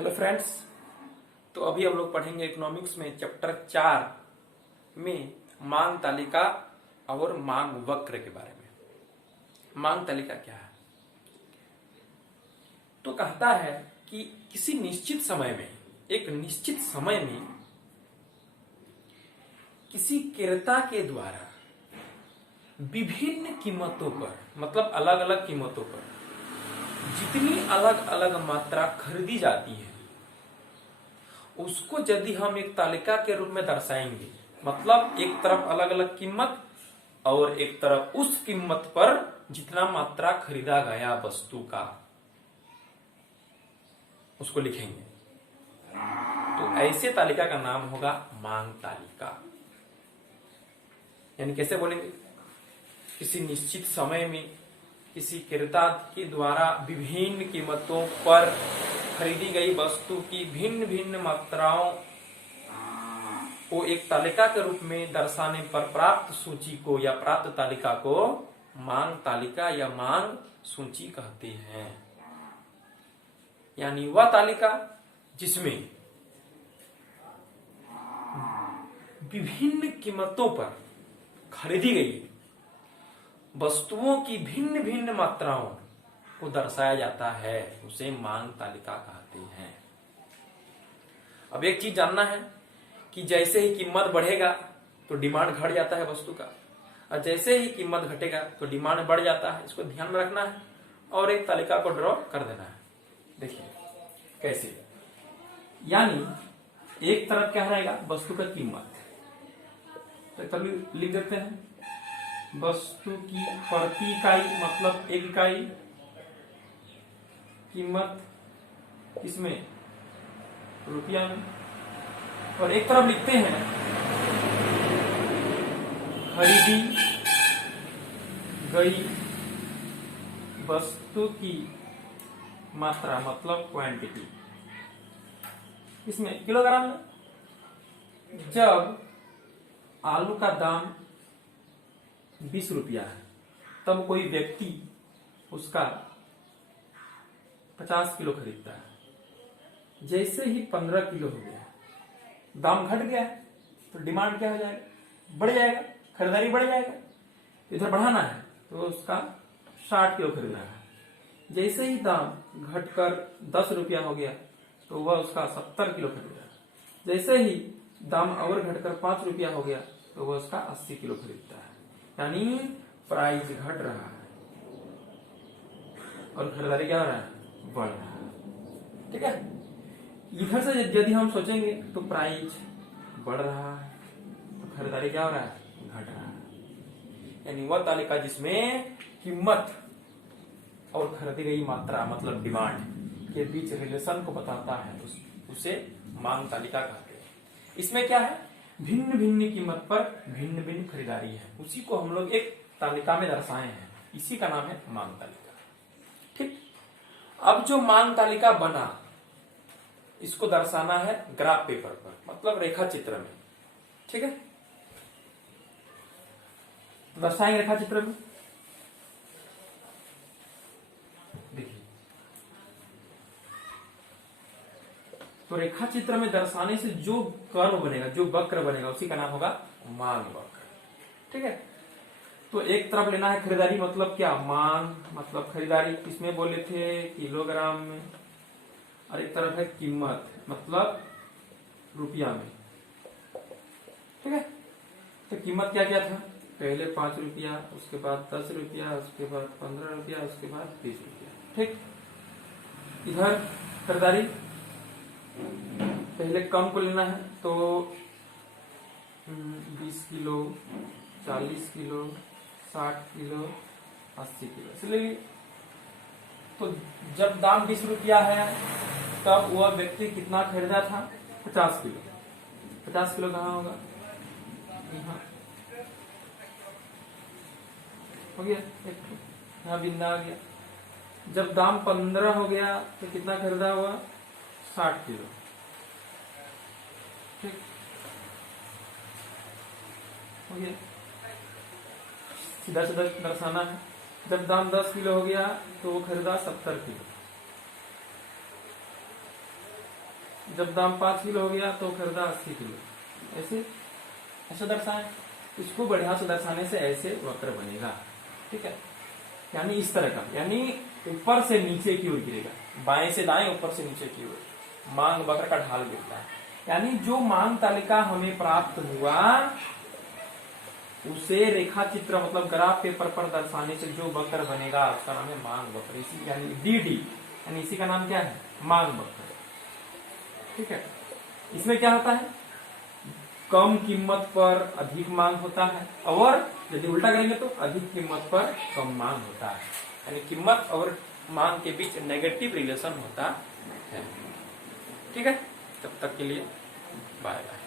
Hello friends. तो अभी हम लोग पढ़ेंगे इकोनॉमिक्स में चैप्टर 4 में मांग तालिका और मांग वक्र के बारे में। मांग तालिका क्या है? तो कहता है कि किसी निश्चित समय में, एक निश्चित समय में किसी क्रेता के द्वारा विभिन्न कीमतों पर, मतलब अलग अलग कीमतों पर जितनी अलग अलग मात्रा खरीदी जाती है उसको यदि हम एक तालिका के रूप में दर्शाएंगे, मतलब एक तरफ अलग अलग कीमत और एक तरफ उस कीमत पर जितना मात्रा खरीदा गया वस्तु का, उसको लिखेंगे। तो ऐसे तालिका का नाम होगा मांग तालिका। यानी कैसे बोलेंगे? किसी निश्चित समय में किसी क्रेता के द्वारा विभिन्न कीमतों पर खरीदी गई वस्तु की भिन्न भिन्न मात्राओं को एक तालिका के रूप में दर्शाने पर प्राप्त सूची को या प्राप्त तालिका को मांग तालिका या मांग सूची कहते हैं। यानी वह तालिका जिसमें विभिन्न कीमतों पर खरीदी गई वस्तुओं की भिन्न भिन्न मात्राओं को दर्शाया जाता है, उसे मांग तालिका कहते हैं। अब एक चीज जानना है कि जैसे ही कीमत बढ़ेगा तो डिमांड घट जाता है वस्तु का, और जैसे ही कीमत घटेगा तो डिमांड बढ़ जाता है। इसको ध्यान में रखना है और एक तालिका को ड्रॉ कर देना है। देखिए कैसे। यानी एक तरफ क्या रहेगा? वस्तु का कीमत। तो तभी लिख देते हैं वस्तु की प्रति इकाई, मतलब एक इकाई कीमत किसमें? रुपया में। और एक तरफ लिखते हैं खरीदी गई वस्तु की मात्रा, मतलब क्वांटिटी, इसमें किलोग्राम में। जब आलू का दाम 20 रुपया है तब कोई व्यक्ति उसका 50 किलो खरीदता है। जैसे ही 15 किलो हो गया, दाम घट गया, तो डिमांड क्या हो जाएगा? बढ़ जाएगा, खरीदारी बढ़ जाएगा। इधर बढ़ाना है तो उसका 60 किलो खरीदना है। जैसे ही दाम घटकर 10 रुपया हो गया तो वह उसका 70 किलो खरीदा। जैसे ही दाम और घटकर 5 रुपया हो गया तो वह उसका 80 किलो खरीदता है। यानी प्राइस घट रहा है और खरीदारी क्या हो रहा है? बढ़ रहा है। ठीक है। इधर से यदि हम सोचेंगे तो प्राइस बढ़ रहा है तो खरीदारी क्या हो रहा है? घट रहा है। यानी वह तालिका जिसमें कीमत और खरीदी गई मात्रा, मतलब डिमांड के बीच रिलेशन को बताता है, उसे मांग तालिका कहते हैं। इसमें क्या है? भिन्न भिन्न कीमत पर भिन्न भिन्न खरीदारी है, उसी को हम लोग एक तालिका में दर्शाए हैं। इसी का नाम है मांग तालिका। ठीक। अब जो मांग तालिका बना, इसको दर्शाना है ग्राफ पेपर पर, मतलब रेखा चित्र में। ठीक है। दर्शाएंगे रेखा चित्र में। देखिए, तो रेखा चित्र में दर्शाने से जो कर्व बनेगा, जो वक्र बनेगा, उसी का नाम होगा मांग वक्र। ठीक है। तो एक तरफ लेना है खरीदारी, मतलब क्या? मांग मतलब खरीदारी, किसमें बोले थे? किलोग्राम में। और एक तरफ है कीमत, मतलब रुपया में। ठीक है। तो कीमत क्या क्या था? पहले 5 रुपया, उसके बाद 10 रुपया, उसके बाद 15 रुपया, उसके बाद 20 रुपया। ठीक। इधर खरीदारी, पहले कम को लेना है तो 20 किलो, 40 किलो, 60 किलो, 80 किलो। इसलिए तो जब दाम 20 रुपया है तब वह व्यक्ति कितना खरीदा था? 50 किलो। 50 किलो कहाँ होगा? यहाँ हो गया, एक यहाँ बिंदा आ गया। जब दाम 15 हो गया तो कितना खरीदा हुआ? 60 किलो। ठीक हो गया। सीधा सीधा दर्शाना है। जब दाम 10 किलो हो गया तो वो खरीदा 70 किलो। जब दाम 5 किलो हो गया तो खरीदा 80 किलो, ऐसे ऐसा दर्शाए। इसको बढ़िया से दर्शाने से ऐसे वक्र बनेगा, ठीक है। यानी इस तरह का, यानी ऊपर से नीचे की ओर गिरेगा, बाएं से दाएं, ऊपर से नीचे की ओर मांग वक्र का ढाल गिरता है। यानी जो मांग तालिका हमें प्राप्त हुआ उसे रेखा चित्र मतलब ग्राफ पेपर पर दर्शाने से जो वक्र बनेगा उसका नाम है मांग वक्र। इसी यानी डीडी, यानी इसी का नाम क्या है, मांग वक्र, ठीक है। इसमें क्या होता है, कम कीमत पर अधिक मांग होता है, और यदि उल्टा करेंगे तो अधिक कीमत पर कम मांग होता है। यानी कीमत और मांग के बीच नेगेटिव रिलेशन होता है, ठीक है। तब तक के लिए बाय बाय।